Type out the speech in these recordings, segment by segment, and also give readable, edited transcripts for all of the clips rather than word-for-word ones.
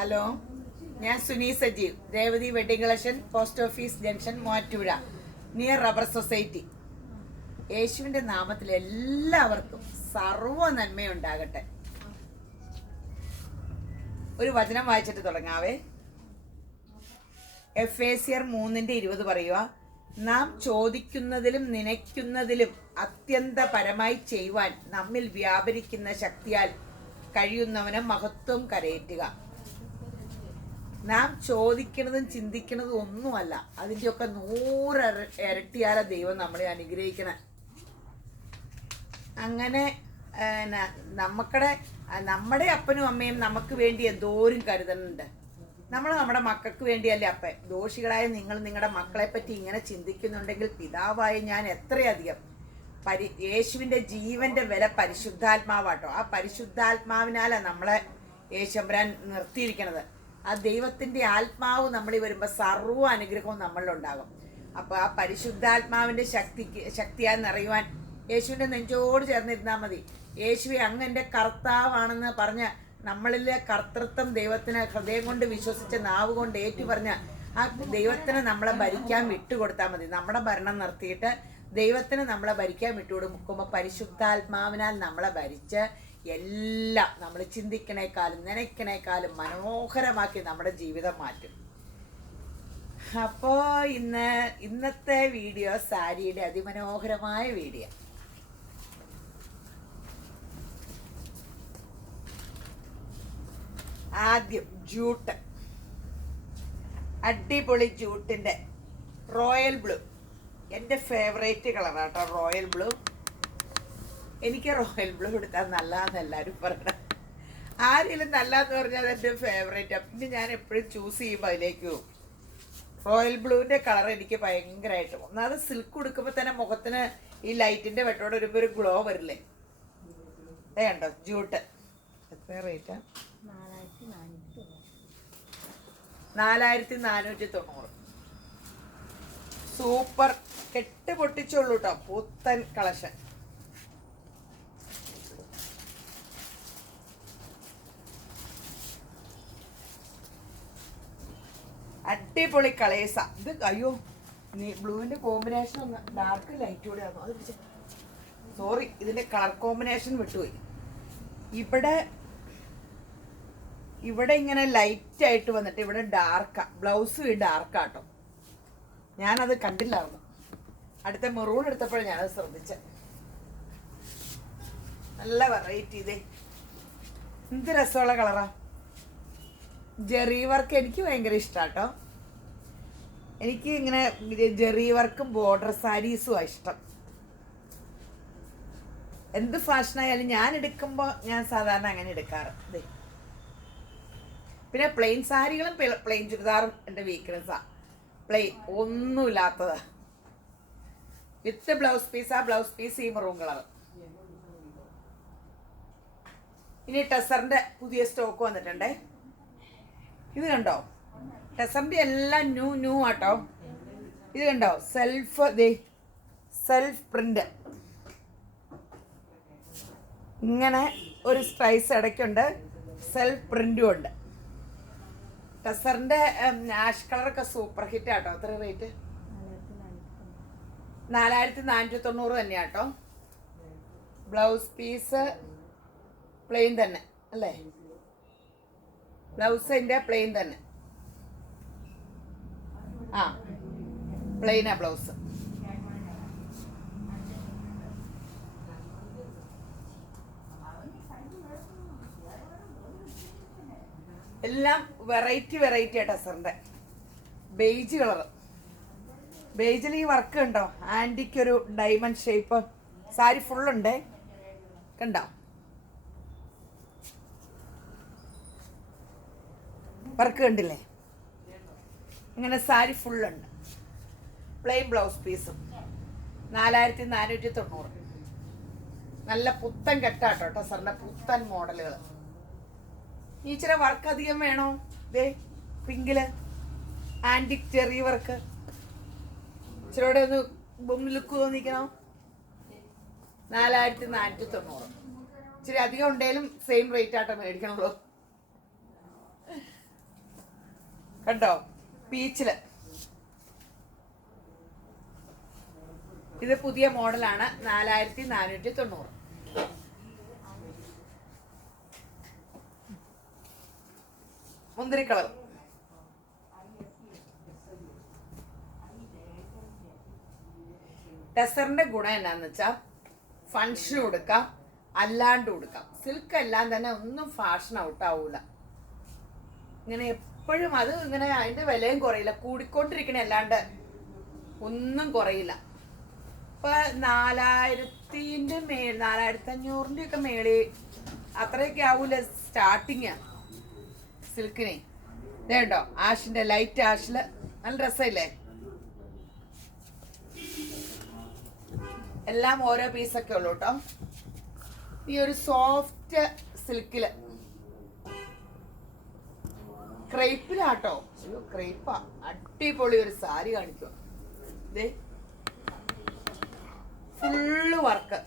Hello, ഞാൻ Suni Sajeev, Revathi wedding collection, post office junction, Muvattupuzha, near rubber society. യേശുവിൻ്റെ നാമത്തിൽ എല്ലാവർക്കും സർവ്വ നന്മയുണ്ടാകട്ടെ. ഒരു വചനം വായിച്ചിട്ട് തുടങ്ങാവേ. എഫേസ്യർ 3:20 പറയുക, നാം ചോദിക്കുന്നതിലും നനയ്ക്കുന്നതിലും അത്യന്തപരമായി ചെയ്യുവാൻ നമ്മിൽ വ്യാപരിക്കുന്ന ശക്തിയാൽ കഴിയുന്നവന് മഹത്വം കരയേറ്റുക. നാം ചോദിക്കുന്നതും ചിന്തിക്കുന്നതും ഒന്നുമല്ല, അതിൻ്റെയൊക്കെ 100 ഇരട്ടിയാല ദൈവം നമ്മളെ അനുഗ്രഹിക്കണം. അങ്ങനെ നമ്മുടെ അപ്പനും അമ്മയും നമുക്ക് വേണ്ടി എന്തോരം കരുതുന്നുണ്ട്. നമ്മൾ നമ്മുടെ മക്കൾക്ക് വേണ്ടിയല്ലേ അപ്പൻ. ദോഷികളായ നിങ്ങൾ നിങ്ങളുടെ മക്കളെ പറ്റി ഇങ്ങനെ ചിന്തിക്കുന്നുണ്ടെങ്കിൽ പിതാവായ ഞാൻ എത്രയധികം. യേശുവിൻ്റെ ജീവന്റെ വില പരിശുദ്ധാത്മാവാട്ടോ. ആ പരിശുദ്ധാത്മാവിനാലാണ് നമ്മളെ യേശുമ്പരാൻ നിർത്തിയിരിക്കുന്നത്. ആ ദൈവത്തിൻ്റെ ആത്മാവ് നമ്മളിൽ വരുമ്പോൾ സർവ്വ അനുഗ്രഹവും നമ്മളിലുണ്ടാകും. അപ്പോൾ ആ പരിശുദ്ധാത്മാവിൻ്റെ ശക്തിയാൽ നിറയുവാൻ യേശുവിൻ്റെ നെഞ്ചോട് ചേർന്നിരുന്നാൽ മതി. യേശുവെ അങ്ങ് എൻ്റെ കർത്താവാണെന്ന് പറഞ്ഞ് നമ്മളിലെ കർത്തൃത്വം ദൈവത്തിന് ഹൃദയം കൊണ്ട് വിശ്വസിച്ച നാവ് കൊണ്ട് ഏറ്റു പറഞ്ഞ ആ ദൈവത്തിന് നമ്മളെ ഭരിക്കാൻ വിട്ടുകൊടുത്താൽ മതി. നമ്മുടെ ഭരണം നിർത്തിയിട്ട് ദൈവത്തിന് നമ്മളെ ഭരിക്കാൻ വിട്ടുകൊടുക്കുമ്പോൾ പരിശുദ്ധാത്മാവിനാൽ നമ്മളെ ഭരിച്ച് എല്ലാം നമ്മൾ ചിന്തിക്കണേക്കാളും നനയ്ക്കണേക്കാളും മനോഹരമാക്കി നമ്മുടെ ജീവിതം മാറ്റും. അപ്പോൾ ഇന്നത്തെ വീഡിയോ സാരിയുടെ അതിമനോഹരമായ വീഡിയോ. ആദ്യം ജൂട്ട്, അടിപൊളി ജൂട്ടിൻ്റെ റോയൽ ബ്ലൂ. എൻ്റെ ഫേവറേറ്റ് കളറാട്ടോ റോയൽ ബ്ലൂ. എനിക്ക് റോയൽ ബ്ലൂ എടുത്താൽ നല്ലതെന്ന് എല്ലാവരും പറയണം. ആരെങ്കിലും നല്ലതെന്ന് പറഞ്ഞാൽ അതെൻ്റെ ഫേവറേറ്റാണ്. പിന്നെ ഞാൻ എപ്പോഴും ചൂസ് ചെയ്യുമ്പോൾ അതിലേക്ക് പോകും. റോയൽ ബ്ലൂവിൻ്റെ കളർ എനിക്ക് ഭയങ്കരമായിട്ട്. ഒന്നാമത് സിൽക്ക് ഉടുക്കുമ്പോൾ തന്നെ മുഖത്തിന് ഈ ലൈറ്റിൻ്റെ വെട്ടോടെ വരുമ്പോൾ ഒരു ഗ്ലോ വരില്ലേ. കണ്ടോ ജൂട്ട്. എത്ര റേറ്റാ? 4490. സൂപ്പർ. കെട്ട് പൊട്ടിച്ചുള്ളൂ കേട്ടോ, പുത്തൻ കളക്ഷൻ. അടിപൊളി കളേഴ്സാ ഇത്. അയ്യോ, ബ്ലൂവിന്റെ കോമ്പിനേഷൻ ഒന്ന് ഡാർക്ക് ലൈറ്റ് കൂടെ ആണോ? അത് സോറി, ഇതിന്റെ കളർ കോമ്പിനേഷൻ വിട്ടുപോയി. ഇവിടെ ഇങ്ങനെ ലൈറ്റ് ആയിട്ട് വന്നിട്ട് ഇവിടെ ഡാർക്കാ. ബ്ലൗസ് ഡാർക്കാട്ടോ. ഞാനത് കണ്ടില്ലായിരുന്നു. അടുത്ത മെറൂൺ എടുത്തപ്പോഴും ഞാനത് ശ്രദ്ധിച്ചത്. നല്ല വെറൈറ്റി. ഇതേ എന്ത് രസമുള്ള കളറാ. ജെറി വർക്ക് എനിക്ക് ഭയങ്കര ഇഷ്ടാട്ടോ. എനിക്ക് ഇങ്ങനെ ജെറി വർക്കും ബോർഡർ സാരീസുമാണ് ഇഷ്ടം. എന്ത് ഫാഷനായാലും ഞാൻ എടുക്കുമ്പോൾ ഞാൻ സാധാരണ അങ്ങനെ എടുക്കാറ്. ഇതേ പിന്നെ പ്ലെയിൻ സാരികളും പ്ലെയിൻ ചുരിദാറും എൻ്റെ വീക്ക്നെസ്സാണ്. പ്ലെയിൻ ഒന്നുമില്ലാത്തതാ. വിത്ത് ബ്ലൗസ് പീസാ. ബ്ലൗസ് പീസ് ഈ മെറൂൺ കളർ. ഇനി ടെസറിൻ്റെ പുതിയ സ്റ്റോക്ക് വന്നിട്ടുണ്ടേ. ഇത് കണ്ടോ, ടെസറിൻ്റെ എല്ലാം ന്യൂ ആട്ടോ. ഇത് കണ്ടോ, സെൽഫ് പ്രിന്റ്. ഇങ്ങനെ ഒരു സ്ട്രൈസ് ഇടയ്ക്കുണ്ട്, സെൽഫ് പ്രിന്റും ഉണ്ട്. ടെസറിൻ്റെ ആഷ് കളറൊക്കെ സൂപ്പർ ഹിറ്റ് ആട്ടോ. എത്ര റേറ്റ്? 4490 തന്നെയാട്ടോ. ബ്ലൗസ് പീസ് പ്ലെയിൻ തന്നെ അല്ലേ? ബ്ലൗസിൻ്റെ പ്ലെയിൻ തന്നെ. ആ, പ്ലെയിനാ ബ്ലൗസ്. എല്ലാം വെറൈറ്റി ആയിട്ട് ടെസറിൻ്റെ. Beige colour. ബേജിൽ ഈ വർക്ക് ഉണ്ടോ? ആൻറ്റിക്കൊരു ഡയമണ്ട് ഷേപ്പ്. സാരി ഫുള്ളുണ്ടേ, കണ്ടോ? വർക്ക് കണ്ടില്ലേ? ഇങ്ങനെ സാരി ഫുള്ളുണ്ട്. പ്ലെയിൻ ബ്ലൗസ് പീസും. 4490. നല്ല പുത്തൻ കെട്ടാട്ടോ ടെസറിൻ്റെ പുത്തൻ മോഡലുകൾ. ഇച്ചിരി വർക്ക് അധികം വേണോ? ദേ പിങ്കില് ആൻറ്റിക് ചെറിയ വർക്ക് ഇച്ചിരിയോടെ ഒന്ന് ലുക്ക് തോന്നിക്കണോ? 4490. ഇച്ചിരി അധികം ഉണ്ടെങ്കിലും സെയിം റേറ്റ് ആട്ടോ മേടിക്കണുള്ളൂ. കണ്ടോ, പീച്ചില്. ഇത് പുതിയ മോഡലാണ്, 4490. മുന്തിരി കളർ. ടെസറിന്റെ ഗുണം എന്നാന്ന് വെച്ചാൽ ഫങ്ഷൻ കൊടുക്കാം, അല്ലാണ്ട് കൊടുക്കാം. സിൽക്ക് എല്ലാം തന്നെ ഒന്നും ഫാഷൻ ഔട്ട് ആവൂല. ഇങ്ങനെ എപ്പോഴും അത് ഇങ്ങനെ അതിന്റെ വിലയും കുറയില്ല, കൂടിക്കൊണ്ടിരിക്കണേ, അല്ലാണ്ട് ഒന്നും കുറയില്ല. ഇപ്പൊ 4000-ന്റെ മേൽ, 4500-ന്റെ ഒക്കെ മേളിൽ അത്രയൊക്കെ ആവൂല സ്റ്റാർട്ടിങ് സിൽക്കിന്. ഇതേണ്ടോ, ആഷിന്റെ ലൈറ്റ് ആഷില് നല്ല രസമില്ലേ? എല്ലാം ഓരോ പീസൊക്കെ ഉള്ളു കേട്ടോ. ഈ ഒരു സോഫ്റ്റ് സിൽക്കില്, ക്രേപ്പിലാട്ടോ. അയ്യോ ക്രേപ്പാ, അടിപൊളി ഒരു സാരി കാണിക്കുക. ഇതേ ഫുള്ള് വർക്ക്,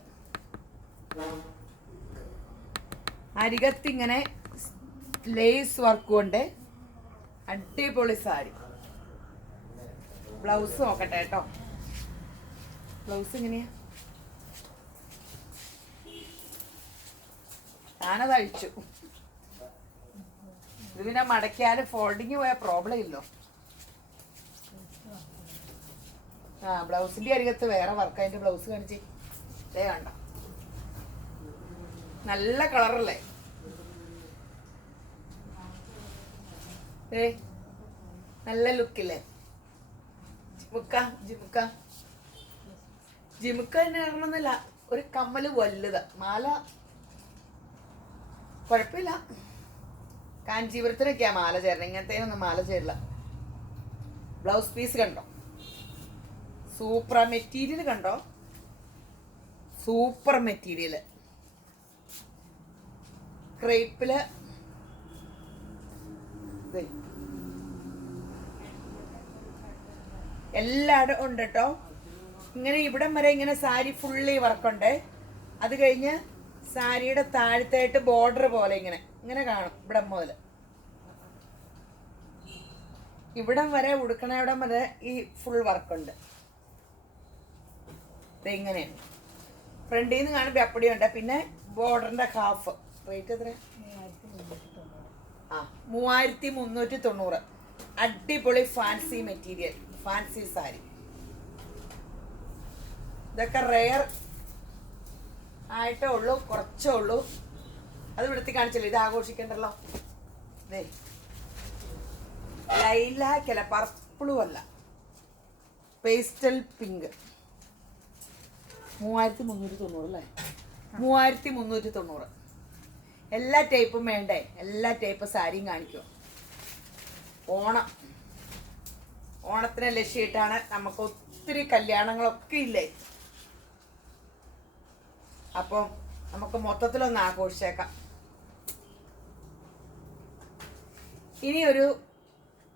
അരികത്തിങ്ങനെ ലേസ് വർക്ക് കൊണ്ട് അടിപൊളി സാരി. ബ്ലൗസ് നോക്കട്ടെ കേട്ടോ. ബ്ലൗസ് എങ്ങനെയാ? ഞാനത് അഴിച്ചു. ഇത് പിന്നെ മടക്കിയാലും ഫോൾഡിങ് പോയ പ്രോബ്ലം ഇല്ലോ. ബ്ലൗസിന്റെ അരികത്ത് വേറെ വർക്ക്. അതിന്റെ ബ്ലൗസ് കാണിച്ച് ഇതേ കണ്ട, നല്ല കളറല്ലേ? നല്ല ലുക്കില്ലേ? ജിമുക്ക തന്നെ ഇറങ്ങുന്നില്ല. ഒരു കമ്മല് വലുത്, മാല കുഴപ്പമില്ല. കാഞ്ചീപുരത്തിനൊക്കെയാ മാല ചേരണം, ഇങ്ങനത്തേനൊന്നും മാല ചേരില്ല. ബ്ലൗസ് പീസ് കണ്ടോ, സൂപ്പർ. മെറ്റീരിയൽ കണ്ടോ, സൂപ്പർ മെറ്റീരിയല്. ക്രേപ്പില് എല്ലായിടും ഉണ്ട് കേട്ടോ. ഇങ്ങനെ ഇവിടം വരെ ഇങ്ങനെ സാരി ഫുള്ളി വർക്കുണ്ട്. അത് കഴിഞ്ഞ് സാരിയുടെ താഴത്തായിട്ട് ബോർഡർ പോലെ ഇങ്ങനെ ഇങ്ങനെ കാണും. ഇവിടം മുതൽ ഇവിടം വരെ, ഉടുക്കണ ഇവിടം വരെ ഈ ഫുൾ വർക്കുണ്ട്. ഇങ്ങനെയാണ്. ഫ്രണ്ടിൽ നിന്ന് കാണുമ്പോൾ അപ്പടിയുണ്ട്. പിന്നെ ബോർഡറിന്റെ ഹാഫ്. റേറ്റ് എത്ര? 3390. അടിപൊളി ഫാൻസി മെറ്റീരിയൽ, ഫാൻസി സാരി. ഇതൊക്കെ റെയർ ആയിട്ടേ ഉള്ളൂ, കുറച്ചേ ഉള്ളൂ. അത് വിടുത്തി കാണിച്ചല്ലോ, ഇത് ആഘോഷിക്കണ്ടല്ലോ. ലൈലാക്കല്ല, പർപ്പിളും അല്ല, പേസ്റ്റൽ പിങ്ക്. 3390 അല്ലേ? 3390. എല്ലാ ടൈപ്പും വേണ്ടേ? എല്ലാ ടൈപ്പ് സാരിയും കാണിക്കും. ഓണത്തിന് ലക്ഷ്യമായിട്ടാണ്. നമുക്ക് ഒത്തിരി കല്യാണങ്ങളൊക്കെ ഇല്ലേ, അപ്പം നമുക്ക് മൊത്തത്തിലൊന്ന് ആഘോഷിച്ചേക്കാം. ഇനി ഒരു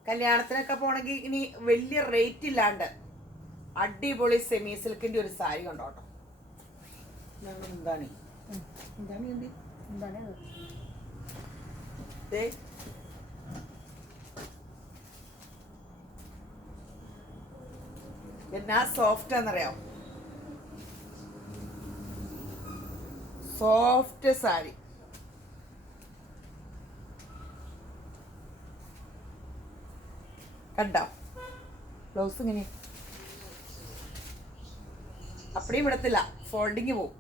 കല്യാണത്തിനൊക്കെ പോണെങ്കിൽ ഇനി വലിയ റേറ്റ് ഇല്ലാണ്ട് അടിപൊളി സെമി സിൽക്കിന്റെ ഒരു സാരി കണ്ടോട്ടോ. എന്താണ് എന്നാ സോഫ്റ്റ് എന്നറിയാം. സോഫ്റ്റ് സാരി. കണ്ടോ ബ്ലൗസ് ഇങ്ങനെ? അപ്പടിയും വിടത്തില്ല, ഫോൾഡിങ് പോവും.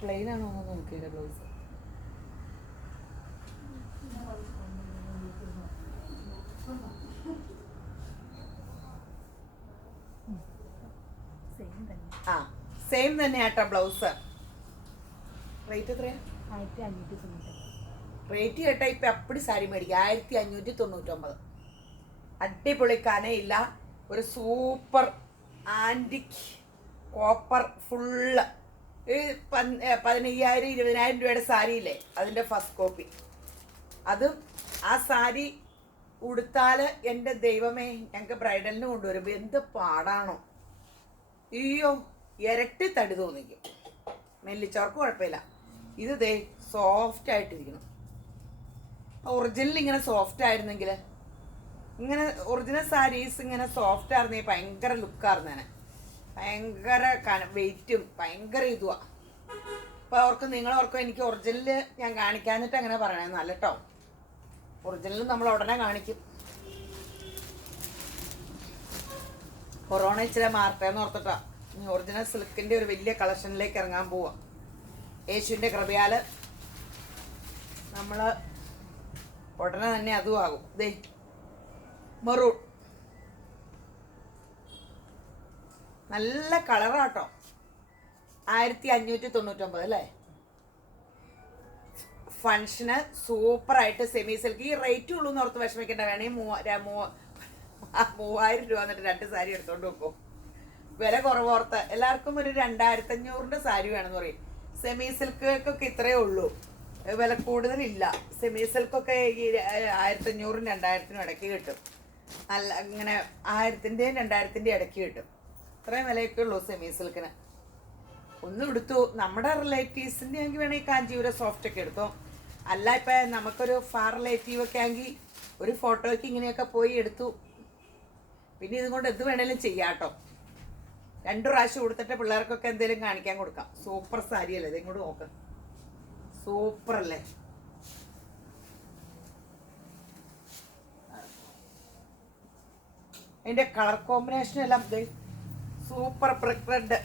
പ്ലെയിൻ ആണോ നോക്കിയില്ല ബ്ലൗസ്. സെയിം തന്നെ ആട്ടോ ബ്ലൗസ്. റേറ്റ് എത്രയാ? 1590. റേറ്റ് കേട്ടാ ഇപ്പൊ അപ്പടി സാരി മേടിക്കുക 1599. അടിപൊളി കനയില്ല, ഒരു സൂപ്പർ ആന്റിക് കോപ്പർ ഫുള്ള്. 15,000-20,000 രൂപയുടെ സാരിയില്ലേ, അതിന്റെ ഫസ്റ്റ് കോപ്പി. അതും ആ സാരി ഉടുത്താല് എൻ്റെ ദൈവമേ, ഞങ്ങൾക്ക് ബ്രൈഡലിന് കൊണ്ടുവരുമ്പോൾ എന്ത് പാടാണോ. അയ്യോ, ഇരട്ടി തടി തോന്നിക്കും. നെല്ലിച്ചോർക്ക് കുഴപ്പമില്ല. ഇത് ദേ സോഫ്റ്റ് ആയിട്ടിരിക്കണം. ഒറിജിനൽ ഇങ്ങനെ സോഫ്റ്റ് ആയിരുന്നെങ്കിൽ, ഇങ്ങനെ ഒറിജിനൽ സാരീസ് ഇങ്ങനെ സോഫ്റ്റ് ആയിരുന്നെങ്കിൽ ഭയങ്കര ലുക്കായിരുന്നേനെ. ഭയങ്കര വെയിറ്റും ഭയങ്കര ഇതുവാ. അപ്പോൾ നിങ്ങളോർക്കും എനിക്ക് ഒറിജിനൽ ഞാൻ കാണിക്കാഞ്ഞിട്ട് അങ്ങനെ പറയണമെന്നല്ല കേട്ടോ. ഒറിജിനൽ നമ്മൾ ഉടനെ കാണിക്കും. കൊറോണ ഇച്ചിരി മാറട്ടേന്ന് ഓർത്തിട്ടാ ഒറിജിനൽ സിൽക്കിൻ്റെ ഒരു വലിയ കളക്ഷനിലേക്ക് ഇറങ്ങാൻ പോവാം. യേശുവിൻ്റെ കൃപയാൽ നമ്മൾ ഉടനെ തന്നെ അതും ആകും. ദേ മെറൂൺ നല്ല കളറാട്ടോ. 1599 അല്ലേ. ഫങ്ഷന് സൂപ്പറായിട്ട് സെമി സിൽക്ക്. ഈ റേറ്റ് ഉള്ളൂ എന്ന് ഓർത്ത് വിഷമിക്കേണ്ട. വേണമെങ്കിൽ 3000 രൂപ എന്നിട്ട് 2 സാരി എടുത്തോണ്ട് വെക്കും. വില കുറവോർത്ത് എല്ലാവർക്കും ഒരു 2500 സാരി വേണമെന്ന് പറയും. സെമി സിൽക്കൊക്കെ ഇത്രയേ ഉള്ളൂ, വില കൂടുതലില്ല. സെമി സിൽക്കൊക്കെ ഈ 1500-നും 2000-നും ഇടയ്ക്ക് കിട്ടും. നല്ല ഇങ്ങനെ 1000-ൻ്റെയും 2000-ൻ്റെയും ഇടയ്ക്ക് കിട്ടും. ഇത്രയും വിലയൊക്കെ ഉള്ളൂ സെമി സിൽക്കിന്. ഒന്നും എടുത്തു. നമ്മുടെ റിലേറ്റീവ്സിൻ്റെ ആണെങ്കിൽ വേണമെങ്കിൽ കാഞ്ചീപുരം സോഫ്റ്റ് ഒക്കെ എടുത്തോ. അല്ല ഇപ്പം നമുക്കൊരു ഫാർ റിലേറ്റീവ് ഒക്കെ ആണെങ്കിൽ ഒരു ഫോട്ടോയ്ക്ക് ഇങ്ങനെയൊക്കെ പോയി എടുത്തു. പിന്നെ ഇതും കൊണ്ട് എന്ത് വേണേലും ചെയ്യാം കേട്ടോ. 2 പ്രാവശ്യം കൊടുത്തിട്ട് പിള്ളേർക്കൊക്കെ എന്തെങ്കിലും കാണിക്കാൻ കൊടുക്കാം. സൂപ്പർ സാരി അല്ലേ, ഇതും കൂടെ നോക്ക്. സൂപ്പർ അല്ലേ. അതിൻ്റെ കളർ കോമ്പിനേഷൻ എല്ലാം സൂപ്പർ ബ്രിക്ക് റെഡ്.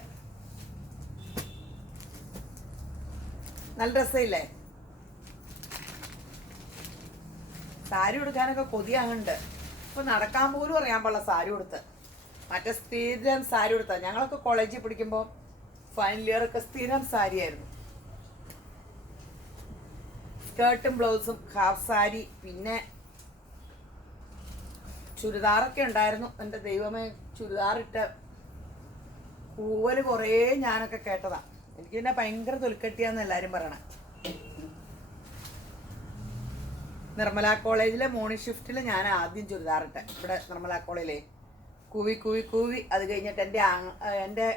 നല്ല രസമില്ലേ. സാരി ഉടുക്കാനൊക്കെ കൊതിയാകുന്നുണ്ട്. ഇപ്പം നടക്കാൻ പോലും അറിയാൻ പാടില്ല സാരി ഉടുത്ത്. മറ്റേ സ്ഥിരം സാരി ഉടുത്ത ഞങ്ങളൊക്കെ കോളേജിൽ പഠിക്കുമ്പോൾ ഫൈനൽ ഇയർ ഒക്കെ സ്ഥിരം സാരിയായിരുന്നു. സ്കേർട്ടും ബ്ലൗസും ഹാഫ് സാരി, പിന്നെ ചുരിദാറൊക്കെ ഉണ്ടായിരുന്നു. എൻ്റെ ദൈവമേ, ചുരിദാറിട്ട് കൂവൽ കുറേ ഞാനൊക്കെ കേട്ടതാ. എനിക്ക് പിന്നെ ഭയങ്കര തൊലിക്കെട്ടിയാന്ന് എല്ലാവരും പറയണേ. നിർമ്മല കോളേജിലെ മോർണിംഗ് ഷിഫ്റ്റിൽ ഞാൻ ആദ്യം ചുരിദാറിട്ടെ. ഇവിടെ നിർമ്മല കോളേജിലെ കൂവി കൂവി കൂവി അത് കഴിഞ്ഞിട്ട് എൻ്റെ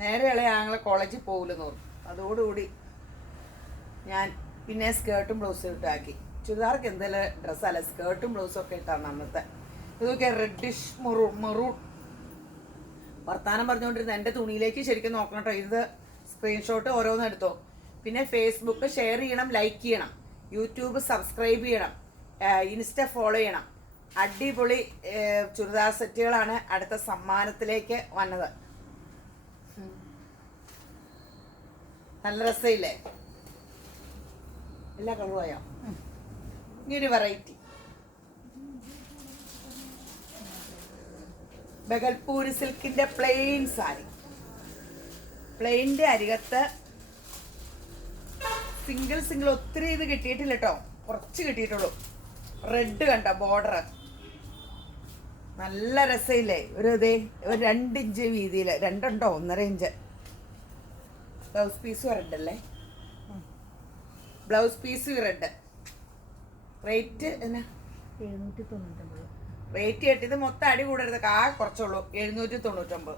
നേരെ ഇളയ ആങ്ങളെ കോളേജിൽ പോകില്ലെന്ന് പറഞ്ഞു. അതോടുകൂടി ഞാൻ പിന്നെ സ്കേർട്ടും ബ്ലൗസും ഇട്ടാക്കി. ചുരിദാർക്ക് എന്തെങ്കിലും ഡ്രസ്സല്ല, സ്കേർട്ടും ബ്ലൗസും ഒക്കെ ഇട്ടാണ് അന്നത്തെ. ഇതൊക്കെ റെഡിഷ് മെറൂൺ. വർത്താനം പറഞ്ഞുകൊണ്ടിരുന്ന എൻ്റെ തുണിയിലേക്ക് ശരിക്കും നോക്കണം കേട്ടോ. ഇത് സ്ക്രീൻഷോട്ട് ഓരോന്നും എടുത്തോ. പിന്നെ ഫേസ്ബുക്ക് ഷെയർ ചെയ്യണം, ലൈക്ക് ചെയ്യണം, യൂട്യൂബ് സബ്സ്ക്രൈബ് ചെയ്യണം, ഇൻസ്റ്റ ഫോളോ ചെയ്യണം. അടിപൊളി ചുരിദാർ സെറ്റുകളാണ് അടുത്ത സമ്മാനത്തിലേക്ക് വന്നത്. നല്ല രസമില്ലേ. എല്ലാ കളറുമായോ. ഇനിയൊരു വെറൈറ്റി ബഗൽപൂരി സിൽക്കിന്റെ പ്ലെയിൻ സാരി. പ്ലെയിൻ്റെ അരികത്ത് സിംഗിൾ ഒത്തിരി ഇത് കിട്ടിയിട്ടില്ല കേട്ടോ, കുറച്ച് കിട്ടിയിട്ടുള്ളൂ. റെഡ് കണ്ടോ ബോർഡർ, നല്ല രസമില്ലേ. ഒരു 2 ഇഞ്ച് വീതിയിൽ, 2 ഉണ്ടോ 1.5 ഇഞ്ച്. ബ്ലൗസ് പീസ് റെഡ് അല്ലേ, ബ്ലൗസ് പീസ് റെഡ്. റേറ്റ് എന്നാ 799. റേറ്റ് കേട്ടിത് മൊത്തം അടി കൂടരുത്, കുറച്ചുള്ളൂ. 799.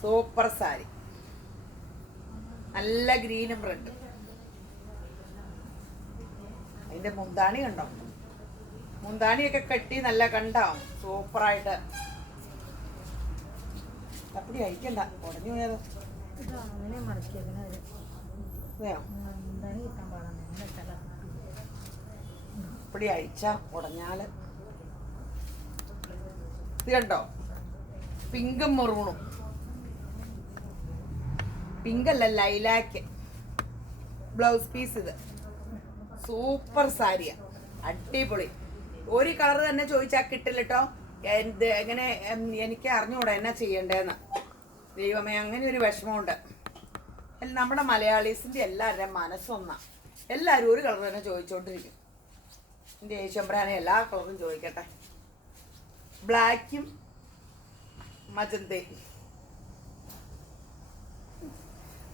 സൂപ്പർ സാരി, നല്ല ഗ്രീനും റെഡും. അതിന്റെ മുന്താണി കണ്ടോ, മുന്താണിയൊക്കെ കെട്ടി നല്ല കണ്ടാവും സൂപ്പറായിട്ട്. അപ്പടി അയക്കണ്ട, ഉടഞ്ഞു പോയാലോ. അപ്പടി അയച്ച ഉടഞ്ഞാല്. ഇത് കണ്ടോ, പിങ്കും മെറൂണും. പിങ്കല്ല, ലൈലാക്ക്. ബ്ലൗസ് പീസ് ഇത് സൂപ്പർ സാരിയാ, അടിപൊളി. ഒരു കളർ തന്നെ ചോദിച്ചാൽ കിട്ടില്ല കേട്ടോ. എങ്ങനെ എനിക്ക് അറിഞ്ഞുകൂടാ എന്നാ ചെയ്യണ്ടേന്ന്. ദൈവമേ, അങ്ങനെ ഒരു വിഷമമുണ്ട്. നമ്മുടെ മലയാളീസിൻ്റെ എല്ലാവരുടെയും മനസ്സൊന്നാ. എല്ലാവരും ഒരു കളർ തന്നെ ചോദിച്ചോണ്ടിരിക്കും. എൻ്റെ യേശുമ്പരാനെ എല്ലാ കളറും ചോദിക്കട്ടെ. ബ്ലാക്കും മജന്തയും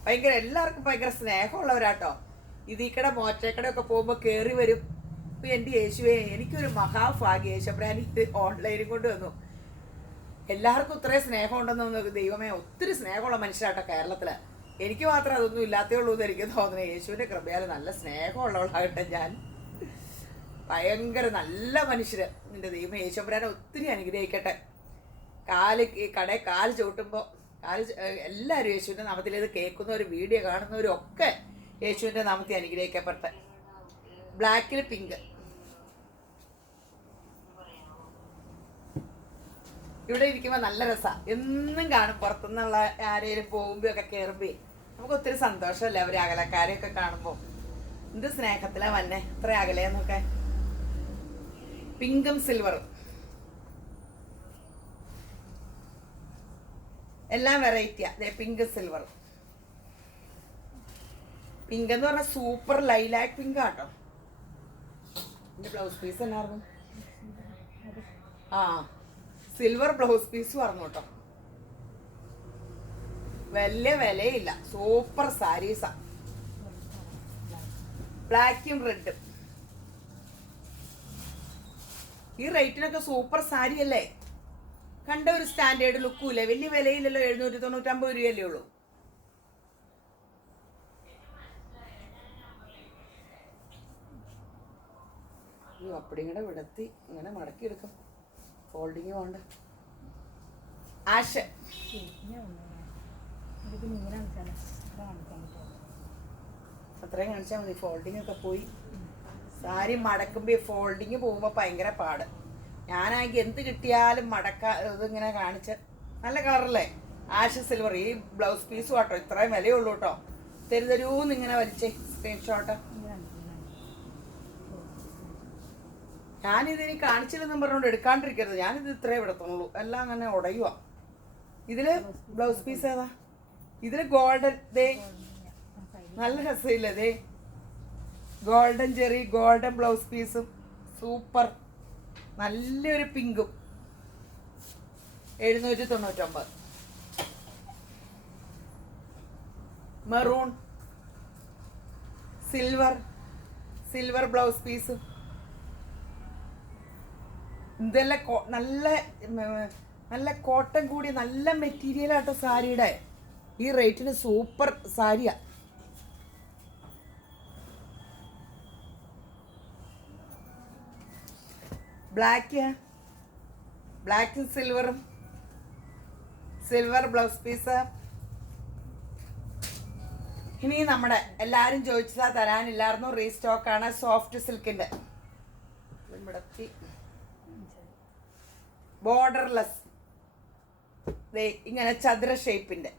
ഭയങ്കര, എല്ലാവർക്കും ഭയങ്കര സ്നേഹമുള്ളവരാട്ടോ. ഇതിക്കടെ മോറ്റേക്കടയൊക്കെ പോകുമ്പോൾ കയറി വരും. ഇപ്പം എൻ്റെ യേശുവേ, എനിക്കൊരു മഹാഭാഗ്യം. യേശുമ്പരാൻ ഇത് ഓൺലൈനും കൊണ്ട് വന്നു. എല്ലാവർക്കും ഇത്രയും സ്നേഹം ഉണ്ടെന്ന് തോന്നുന്നു. ദൈവമേ, ഒത്തിരി സ്നേഹമുള്ള മനുഷ്യരാട്ടോ കേരളത്തിൽ. എനിക്ക് മാത്രം അതൊന്നും ഇല്ലാത്തേ ഉള്ളൂ എന്ന് എനിക്ക് തോന്നുന്നത്. യേശുവിൻ്റെ കൃപയാൽ നല്ല സ്നേഹമുള്ളവളാകട്ടെ ഞാൻ. ഭയങ്കര നല്ല മനുഷ്യര്. നിന്റെ ദൈവം യേശുപുരാനെ ഒത്തിരി അനുഗ്രഹിക്കട്ടെ. കാല് ചവിട്ടുമ്പോൾ എല്ലാവരും യേശുവിൻ്റെ നാമത്തിൽ ഇത് കേൾക്കുന്നവരും വീഡിയോ കാണുന്നവരും ഒക്കെ യേശുവിൻ്റെ നാമത്തിൽ അനുഗ്രഹിക്കപ്പെട്ടെ. ബ്ലാക്കിൽ പിങ്ക്. ഇവിടെ ഇരിക്കുമ്പോൾ നല്ല രസമാണ്. എന്നും കാണും. പുറത്തുനിന്നുള്ള ആരെങ്കിലും പോകുമ്പോൾ ഒക്കെ കയറുമ്പോൾ നമുക്ക് ഒത്തിരി സന്തോഷമല്ലേ അവർ അകലക്കാരെയൊക്കെ കാണുമ്പോൾ. എന്ത് സ്നേഹത്തിലാണ് വന്നെ ഇത്ര അകലെന്നൊക്കെ. പിങ്കും സിൽവറും എല്ലാം വെറൈറ്റിയാ. അതെ, പിങ്ക് സിൽവർ. പിങ്ക് എന്ന് പറഞ്ഞാൽ സൂപ്പർ ലൈലാക്ക് പിങ്ക് ആട്ടോ. എൻ്റെ ബ്ലൗസ് പീസ് എന്നായിരുന്നു? ആ, സിൽവർ ബ്ലൗസ് പീസ് പറഞ്ഞു കേട്ടോ. വലിയ വിലയില്ല, സൂപ്പർ സാരീസാ. ബ്ലാക്കും റെഡും ഈ റേറ്റിനൊക്കെ സൂപ്പർ സാരി അല്ലേ. കണ്ട ഒരു സ്റ്റാൻഡേർഡ് ലുക്കൂല്ലേ. വലിയ വിലയില്ലല്ലോ. 799 രൂപയല്ലേ ഉള്ളൂ. അപ്പടി ഇങ്ങനെ വിടത്തി ഇങ്ങനെ മടക്കി എടുക്കും. ഫോൾഡിങ് പോണ്ട. ആഷ് അത്രയും കാണിച്ചാൽ മതി. ഫോൾഡിങ് ഒക്കെ പോയി. സാരി മടക്കുമ്പോൾ ഫോൾഡിങ് പോകുമ്പോൾ ഭയങ്കര പാട്. ഞാനാണെങ്കിൽ എന്ത് കിട്ടിയാലും ഇതിങ്ങനെ കാണിച്ച് നല്ല കളറല്ലേ. Ash silver. ഈ ബ്ലൗസ് പീസും കേട്ടോ ഇത്രയും വിലയുള്ളൂ കേട്ടോ. തരുതരൂന്ന് ഇങ്ങനെ വലിച്ചേ സ്ക്രീൻഷോട്ട്. ഞാനിതിനി കാണിച്ചില്ലെന്നും പറഞ്ഞുകൊണ്ട് എടുക്കാണ്ടിരിക്കരുത്. ഞാനിത് ഇത്രേ വിടത്തുള്ളൂ. എല്ലാം അങ്ങനെ ഉടയുക. ഇതില് ബ്ലൗസ് പീസ് ഏതാ? ഇതില് ഗോൾഡൻ. ദേ നല്ല രസമില്ലേ. ദേ ഗോൾഡൻ ജെറി, ഗോൾഡൻ ബ്ലൗസ് പീസും സൂപ്പർ. നല്ലൊരു പിങ്കും 799. മെറൂൺ സിൽവർ ബ്ലൗസ് പീസും. ഇതെല്ലാം നല്ല കോട്ടൺ കൂടിയ നല്ല മെറ്റീരിയലാട്ടോ സാരിയുടെ. ഈ റേറ്റിന് സൂപ്പർ സാരിയാ. ബ്ലാക്കും സിൽവറും. Silver blouse piece. ഇനി നമ്മുടെ എല്ലാവരും ചോദിച്ചാ തരാനില്ലായിരുന്നു. റീസ്റ്റോക്കാണ്. Soft സിൽക്കിന്റെ borderless. ഇങ്ങനെ ചതുര ഷേപ്പിന്റെ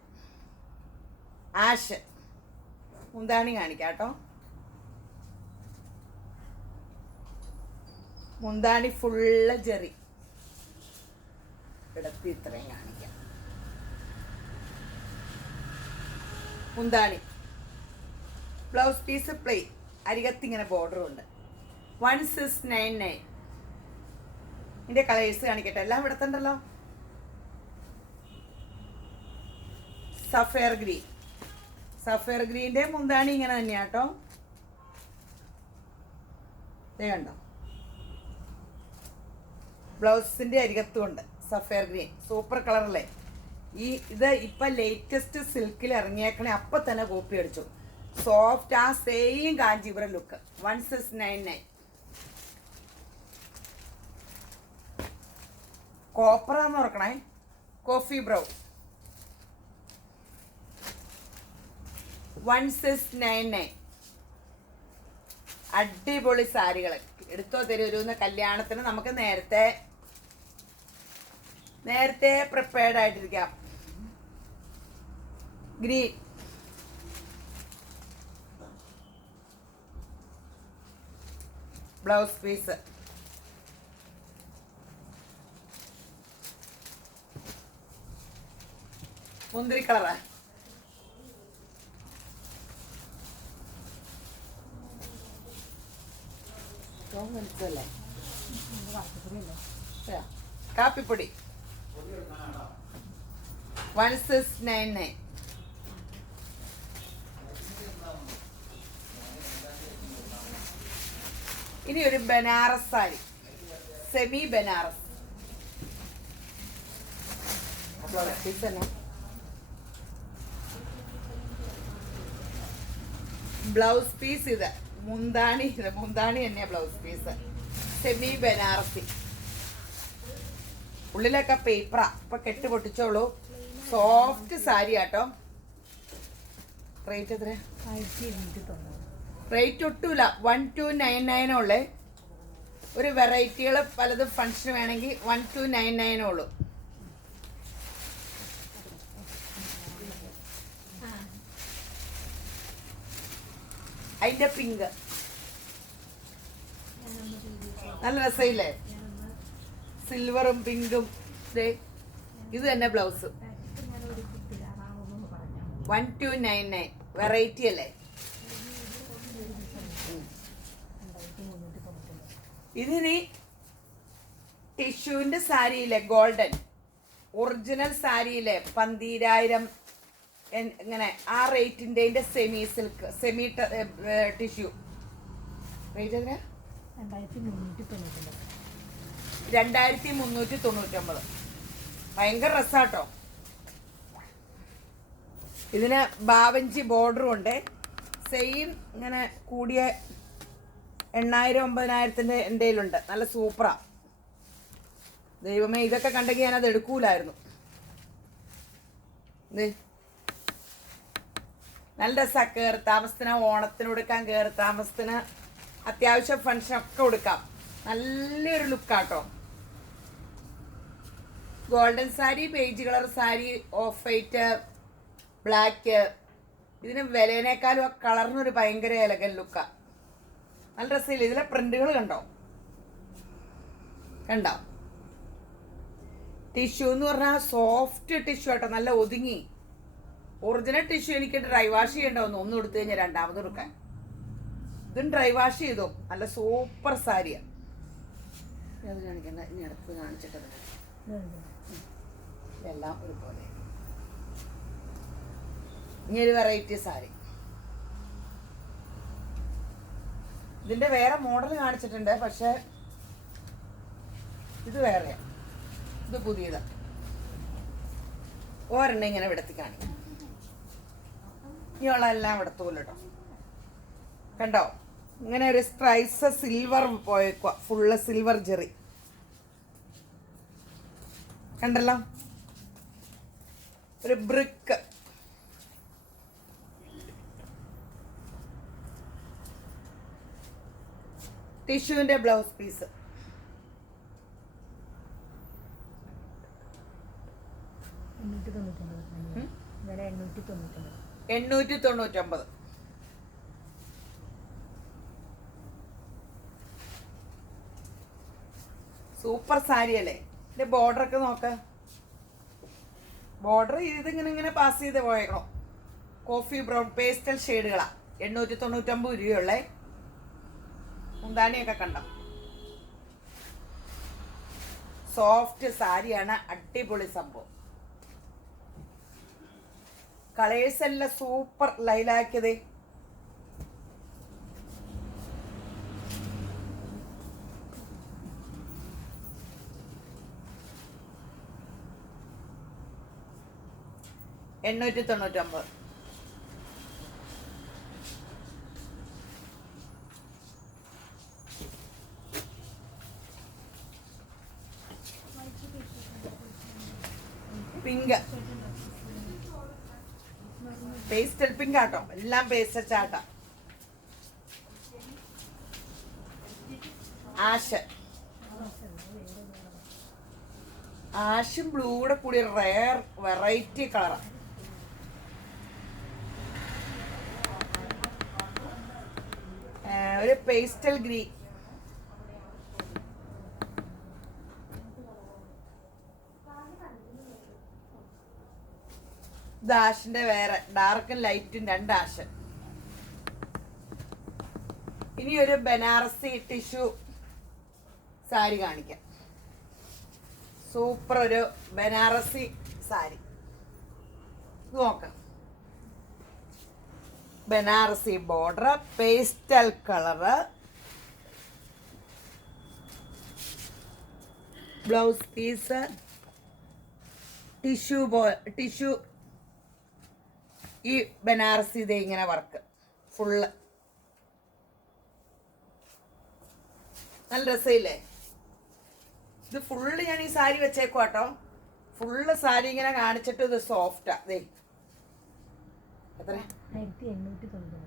ആഷ്. മുന്താണി കാണിക്കാട്ടോ. മുന്താണി ഫുള്ള് ജെറി. ഇടത്തി ഇത്രയും കാണിക്കാം. മുന്താണി ബ്ലൗസ് പീസ് പ്ലെയിൻ. അരികത്തിങ്ങനെ ബോർഡറും ഉണ്ട്. 1699. ഇതിന്റെ കളേഴ്സ് കാണിക്കട്ടെ. എല്ലാം ഇവിടത്തുണ്ടല്ലോ. സഫയർ ഗ്രീൻ്റെ മുന്താണി ഇങ്ങനെ തന്നെയാട്ടോ. ഇതേ കണ്ടോ. ബ്ലൗസിന്റെ അരികത്തും ഉണ്ട് സഫയർ ഗ്രീൻ. സൂപ്പർ കളറല്ലേ. ഇത് ഇപ്പൊ ലേറ്റസ്റ്റ് സിൽക്കിൽ ഇറങ്ങിയേക്കണേ. അപ്പൊ തന്നെ കോപ്പി അടിച്ചു. സോഫ്റ്റ് ആ സെയിം കാഞ്ചീപുരം ലുക്ക്. 1699. കോപ്പറാന്ന് ഓർക്കണേ. Coffee brown 1699. അടിപൊളി സാരികൾ എടുത്തോ തരൂന്ന്. കല്യാണത്തിന് നമുക്ക് നേരത്തെ പ്രിപ്പയർഡ് ആയിട്ടിരിക്കാം. Green blouse piece. മുന്തിരി കളറാ. മനസ്സിലല്ലേ. കാപ്പിപ്പൊടി 1699. ഇനി ഒരു Banaras sari. Semi Banaras. Blouse piece ഇത് മുന്താണി തന്നെ ബ്ലൗസ് പീസ്. സെമി ബനാറസി, ഉള്ളിലൊക്കെ പേപ്പറാ. ഇപ്പൊ കെട്ട് പൊട്ടിച്ചോളൂ. സോഫ്റ്റ് സാരി ആട്ടോ. റേറ്റ് എത്ര? റേറ്റ് ഒട്ടുമില്ല. 1299 ഉള്ളേ. ഒരു വെറൈറ്റികൾ പലതും ഫംഗ്ഷന് വേണമെങ്കിൽ 1299 ഉള്ളൂ. അതിന്റെ പിങ്ക് നല്ല രസമില്ലേ? സിൽവറും പിങ്കും. ഇത് തന്നെ ബ്ലൗസ് 1299. വെറൈറ്റി അല്ലേ? ഇതിന് ടിഷ്യൂവിന്റെ സാരിയില്ലേ, ഗോൾഡൻ ഒറിജിനൽ സാരിയില്ലേ 12,000 ഇങ്ങനെ ആ റേറ്റിന്റെ semi silk semi tissue rate എത്ര? 2399. ഭയങ്കര രസാട്ടോ. ഇതിന് ബാവഞ്ചി ബോർഡറും ഉണ്ട്. സെയിം ഇങ്ങനെ കൂടിയ 8,000-9,000 എൻ്റെ കയ്യിലുണ്ട്. നല്ല സൂപ്പറാ. ദൈവമേ, ഇതൊക്കെ കണ്ടെങ്കിൽ ഞാനത് എടുക്കൂലായിരുന്നു. നല്ല രസാ. കയറി താമസത്തിന്, ഓണത്തിന് കൊടുക്കാൻ, കയറി താമസത്തിന്, അത്യാവശ്യം ഫംഗ്ഷനൊക്കെ കൊടുക്കാം. നല്ലൊരു ലുക്കാട്ടോ. Golden sari, beige colour sari, off white, black. ഇതിന് വിലേനേക്കാളും ആ കളറിനൊരു ഭയങ്കര എലഗൻ ലുക്കാ. നല്ല രസമില്ല? ഇതിലെ പ്രിന്റുകൾ കണ്ടോ? ടിഷ്യൂ എന്ന് പറഞ്ഞാൽ സോഫ്റ്റ് ടിഷ്യൂ ആട്ടോ. നല്ല ഒതുങ്ങി. ഒറിജിനൽ ടിഷ്യൂ എനിക്ക് ഡ്രൈ വാഷ് ചെയ്യണ്ടാവുന്നു. ഒന്നും എടുത്തു കഴിഞ്ഞാൽ രണ്ടാമത് എടുക്കാൻ. ഇതും ഡ്രൈ വാഷ് ചെയ്തോ. നല്ല സൂപ്പർ സാരിയാ. അത് കാണിക്കണ്ട, ഇനി അടുത്ത് കാണിച്ചിട്ടത്. എല്ലാം ഒരുപോലെ. ഇനി ഒരു വെറൈറ്റി സാരി. ഇതിന്റെ വേറെ മോഡൽ കാണിച്ചിട്ടുണ്ട്, പക്ഷെ ഇത് വേറെയാ. ഇത് പുതിയതാ. ഒരെണ്ണം ഇങ്ങനെ വിടത്തി കാണിക്കും. ഇനിയുള്ള എല്ലാം വിടത്തൂല കേട്ടോ. കണ്ടോ? ഇങ്ങനെ ഒരു സ്ട്രൈസ് സിൽവർ പോയേക്കുക. ഫുള്ള് സിൽവർ ജെറി കണ്ടല്ലോ. ഒരു ബ്രിക്ക്. ടിഷ്യൂവിന്റെ ബ്ലൗസ് പീസ്. $899. സൂപ്പർ സാരി അല്ലേ? ഇതിന്റെ ബോർഡർ ഒക്കെ നോക്ക. ബോർഡർ ഇതിങ്ങനെ പാസ് ചെയ്ത് പോയേക്കണോ. കോഫി ബ്രൗൺ പേസ്റ്റൽ ഷെയ്ഡുകളാ. 899 രൂപയുള്ളേ. മുന്താണിയൊക്കെ കണ്ടോ? സോഫ്റ്റ് സാരിയാണ്. അടിപൊളി സംഭവം. കളേഴ്സ് എല്ലാം സൂപ്പർ ലൈലാക്കിയത്. $899. പിങ്ക്, പേസ്റ്റൽ പിങ്ക് ആട്ടോ. എല്ലാം പേസ്റ്റൽ ചാട്ട. ആഷും ബ്ലൂടെ കൂടി റയർ വെറൈറ്റി കളറാണ്. ഒരു പേസ്റ്റൽ ഗ്രീൻ. ഇത് ആഷിന്റെ വേറെ ഡാർക്കും ലൈറ്റും 2 ആഷ്. ഇനി ഒരു ബനാറസി ടിഷ്യൂ സാരി കാണിക്കാം. സൂപ്പർ ഒരു ബനാറസി സാരി നോക്കാം. Banarasi border, pastel colour, blouse piece, tissue. ഈ ബനാറസി ഇതേ ഇങ്ങനെ വർക്ക് ഫുള്ള് നല്ല രസമില്ലേ? ഇത് ഫുള്ള് ഞാൻ ഈ സാരി വെച്ചേക്കുവാട്ടോ. ഫുള്ള് സാരി ഇങ്ങനെ കാണിച്ചിട്ട് ഇത് സോഫ്റ്റാ. ദേ എത്ര? 1890.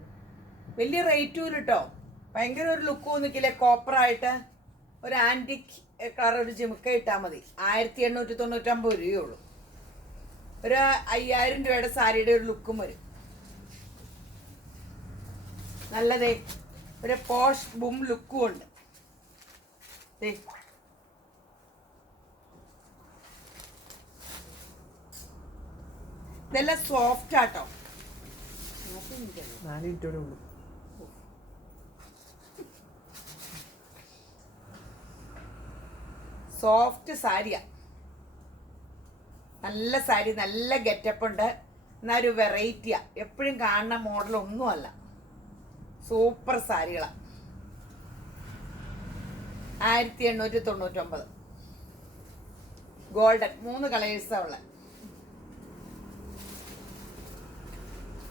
വലിയ റേറ്റും കേട്ടോ. ഭയങ്കര ഒരു ലുക്കും നിൽക്കില്ലേ? കോപ്പറായിട്ട് ഒരു ആൻറ്റിക് കളർ ഒരു ജിമുക്ക ഇട്ടാൽ മതി. 1899 രൂപയുള്ളൂ. ഒരു 5000 രൂപയുടെ സാരിയുടെ ഒരു ലുക്കും വരും. നല്ലതേ ഒരു പോഷ് ബും ലുക്കും ഉണ്ട്. ഇതെല്ലാം സോഫ്റ്റ് ആട്ടോ. സോഫ്റ്റ് സാരിയാ. നല്ല സാരി, നല്ല ഗെറ്റപ്പ് ഉണ്ട്. എന്നാൽ ഒരു വെറൈറ്റിയാ. എപ്പോഴും കാണുന്ന മോഡൽ ഒന്നുമല്ല. സൂപ്പർ സാരികളാ. 1899. ഗോൾഡൻ 3 കളേഴ്സാ ഉള്ള.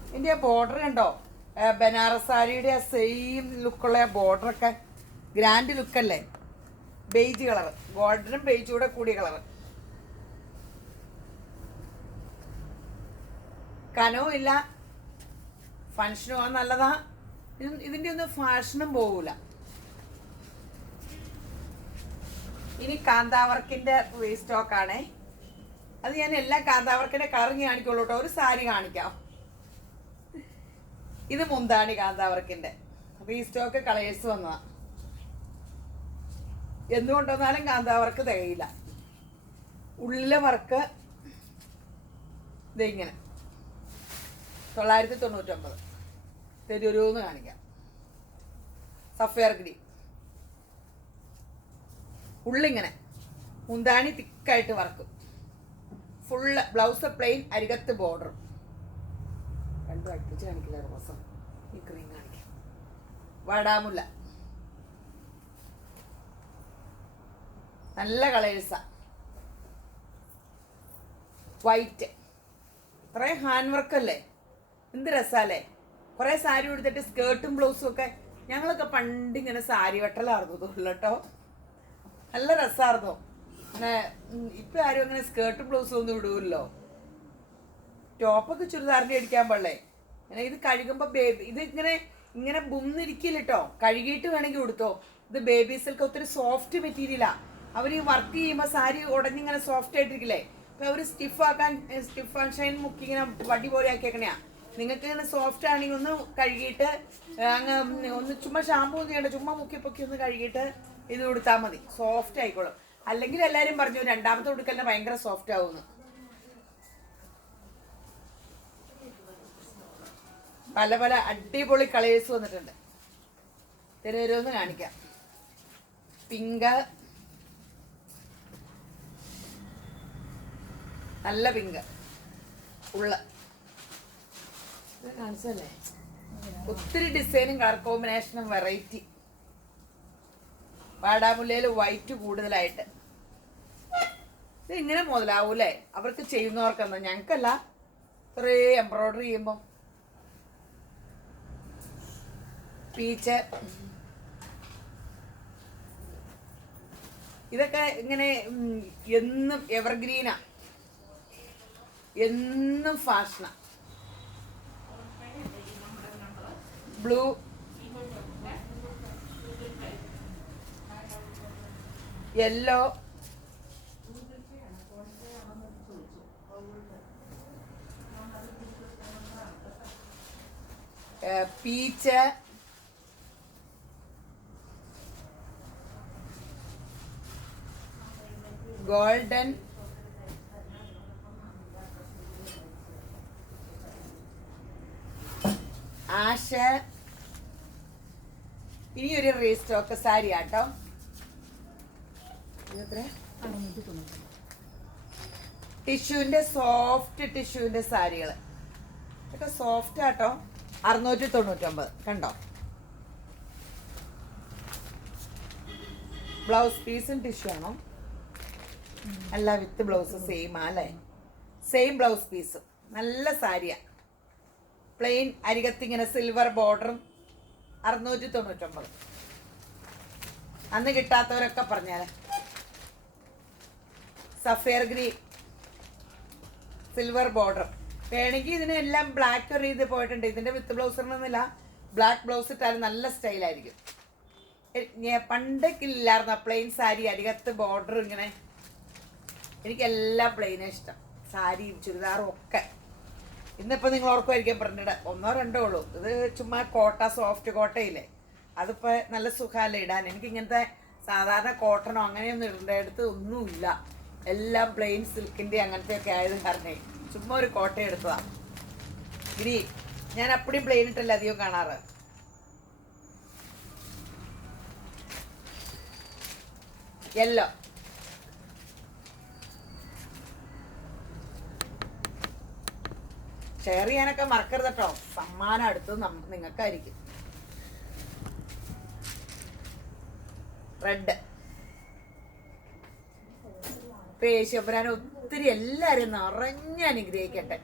ഇതിൻ്റെ ബോർഡർ കണ്ടോ? ബനാറസ് സാരിയുടെ ആ സെയിം ലുക്കുള്ള ബോർഡറൊക്കെ ഗ്രാൻഡ് ലുക്കല്ലേ? ബേജ് കളർ, ഗോൾഡനും ബേജൂടെ കൂടിയ കളർ. കനവും ഇല്ല, ഫങ്ഷനും ആ നല്ലതാ. ഇതിൻ്റെ ഒന്നും ഫാഷനും പോകൂല. ഇനി കാന്താവർക്കിന്റെ സ്റ്റോക്ക് ആണേ. അത് ഞാൻ എല്ലാ കാന്താവർക്കിന്റെ കളറിങ് കാണിക്കുള്ളൂ കേട്ടോ. ഒരു സാരി കാണിക്കാം. ഇത് മുന്താണി കാന്താവർക്കിന്റെ റീസ്റ്റോക്ക് കളേഴ്സ് വന്നതാ. എന്തുകൊണ്ടുവന്നാലും കാന്താവർക്ക് തികയില്ല. ഉള്ളിലെ വർക്ക് ഇതിങ്ങനെ 999. തെരൂന്ന് കാണിക്കാം. സഫയർ ഗ്രീൻ ഉള്ളിങ്ങനെ മുന്താണി തിക്കായിട്ട് വർക്ക്. ഫുള്ള് ബ്ലൗസ് പ്ലെയിൻ, അരികത്ത് ബോർഡർ. രണ്ടും അടുപ്പിച്ച് കാണിക്കില്ല. റോസം ഈ ക്രീം കാണിക്കാം. വാടാമുല്ല നല്ല കളേഴ്സാ. വൈറ്റ് കുറേ ഹാൻഡ് വർക്ക് അല്ലേ? എന്ത് രസാല്ലേ? കുറേ സാരി കൊടുത്തിട്ട് സ്കേർട്ടും ബ്ലൗസും ഒക്കെ. ഞങ്ങളൊക്കെ പണ്ട് ഇങ്ങനെ സാരി വെട്ടലായിരുന്നു കേട്ടോ. നല്ല രസമായിരുന്നു. അങ്ങനെ ഇപ്പം ആരും അങ്ങനെ സ്കേർട്ടും ബ്ലൗസും ഒന്നും ഇടുമല്ലോ. ടോപ്പൊക്കെ ചുരിദാറിൻ്റെ അടിക്കാൻ പാടില്ലേ? അങ്ങനെ ഇത് കഴുകുമ്പോൾ ഇത് ഇങ്ങനെ ബുന്നിരിക്കില്ല കേട്ടോ. കഴുകിയിട്ട് വേണമെങ്കിൽ കൊടുത്തോ. ഇത് ബേബി സിൽക്ക് ഒത്തിരി സോഫ്റ്റ് മെറ്റീരിയലാ. അവർ ഈ വർക്ക് ചെയ്യുമ്പോൾ സാരി ഉടഞ്ഞിങ്ങനെ സോഫ്റ്റ് ആയിട്ടിരിക്കില്ലേ? അപ്പോൾ അവർ സ്റ്റിഫ് ആൻഡ് ഷൈൻ മുക്കി ഇങ്ങനെ വടി പോലെ ആക്കിയേക്കണയാ. നിങ്ങൾക്ക് ഇങ്ങനെ സോഫ്റ്റ് ആണെങ്കിൽ ഒന്ന് കഴുകിയിട്ട് അങ്ങ് ഒന്ന് ചുമ്മാ ഷാമ്പൂ ഒന്നും ചെയ്യണ്ട, ചുമ്മാ മുക്കിപ്പൊക്കി ഒന്ന് കഴുകിയിട്ട് ഇത് കൊടുത്താൽ മതി. സോഫ്റ്റ് ആയിക്കോളും. അല്ലെങ്കിൽ എല്ലാവരും പറഞ്ഞു രണ്ടാമത്തെ ഉടുക്കലിന് ഭയങ്കര സോഫ്റ്റ് ആവുമെന്ന്. പല പല അടിപൊളി കളേഴ്സ് വന്നിട്ടുണ്ട്. തിരുവരുമെന്ന് കാണിക്കാം. പിങ്ക്, നല്ല പിങ്ക് ഉള്ള കാണിച്ചല്ലേ? ഒത്തിരി ഡിസൈനും കളർ കോമ്പിനേഷനും വെറൈറ്റി. വാടാമുല്ലയിൽ വൈറ്റ് കൂടുതലായിട്ട്. ഇത് ഇങ്ങനെ മുതലാവൂലേ? അവർക്ക് ചെയ്യുന്നവർക്കെന്താ, ഞങ്ങൾക്കല്ല. കുറേ എംബ്രോയിഡറി ചെയ്യുമ്പം പീച്ച് ഇതൊക്കെ ഇങ്ങനെ എന്നും എവർഗ്രീനാ, എന്നും ഫാഷനാ. Blue, yellow, peach, golden, ash. ഇനി ഒരു റീസ്റ്റോക്ക് സാരി ആട്ടോ. ടിഷ്യൂവിന്റെ സോഫ്റ്റ് ടിഷ്യൂവിന്റെ സാരികൾ ഇതൊക്കെ സോഫ്റ്റ് ആട്ടോ. 699. കണ്ടോ? ബ്ലൗസ് പീസും ടിഷ്യൂ ആണോ? അല്ല, വിത്ത് ബ്ലൗസ് സെയിം അല്ലേ? Same blouse piece. നല്ല സാരിയാ. പ്ലെയിൻ, അരികത്തിങ്ങനെ സിൽവർ ബോർഡറും. 699. അന്ന് കിട്ടാത്തവരൊക്കെ പറഞ്ഞേരെ. സഫയർ ഗ്രീൻ സിൽവർ ബോർഡർ വേണമെങ്കിൽ ഇതിനെല്ലാം ബ്ലാക്ക് ഒരു ഇത് പോയിട്ടുണ്ട്. ഇതിൻ്റെ വിത്ത് ബ്ലൗസ് ഇടണമെന്നില്ല, ബ്ലാക്ക് ബ്ലൗസ് ഇട്ടാലും നല്ല സ്റ്റൈലായിരിക്കും. പണ്ടൊക്കില്ലായിരുന്നു പ്ലെയിൻ സാരി അരികത്ത് ബോർഡർ ഇങ്ങനെ. എനിക്കെല്ലാം പ്ലെയിനാണ് ഇഷ്ടം, സാരിയും ചുരിദാറും ഒക്കെ. ഇന്നിപ്പോൾ നിങ്ങൾ ഓർക്കുമായിരിക്കും പ്രിൻ്റഡ് 1 2 ഉള്ളൂ. ഇത് ചുമ്മാ കോട്ട, സോഫ്റ്റ് കോട്ടയില്ലേ, അതിപ്പോൾ നല്ല സുഖമല്ല ഇടാൻ. എനിക്കിങ്ങനത്തെ സാധാരണ കോട്ടണോ അങ്ങനെയൊന്നും ഇടേണ്ടടുത്ത് ഒന്നുമില്ല. എല്ലാം പ്ലെയിൻ സിൽക്കിൻ്റെ അങ്ങനത്തെയൊക്കെ ആയത് കാരണേ ചുമ്മാ ഒരു കോട്ട എടുത്തതാണ്. ഗ്രീൻ ഞാൻ അപ്പടിയും പ്ലെയിൻ ഇട്ടല്ല അധികം കാണാറ്. യെല്ലോ ഷെയർ ചെയ്യാനൊക്കെ മറക്കരുത് കേട്ടോ. സമ്മാനം അടുത്ത് നിങ്ങൾക്കായിരിക്കും. റെഡ് പേശമ്പരാൻ ഒത്തിരി എല്ലാവരും നിറഞ്ഞ് അനുഗ്രഹിക്കട്ടെ.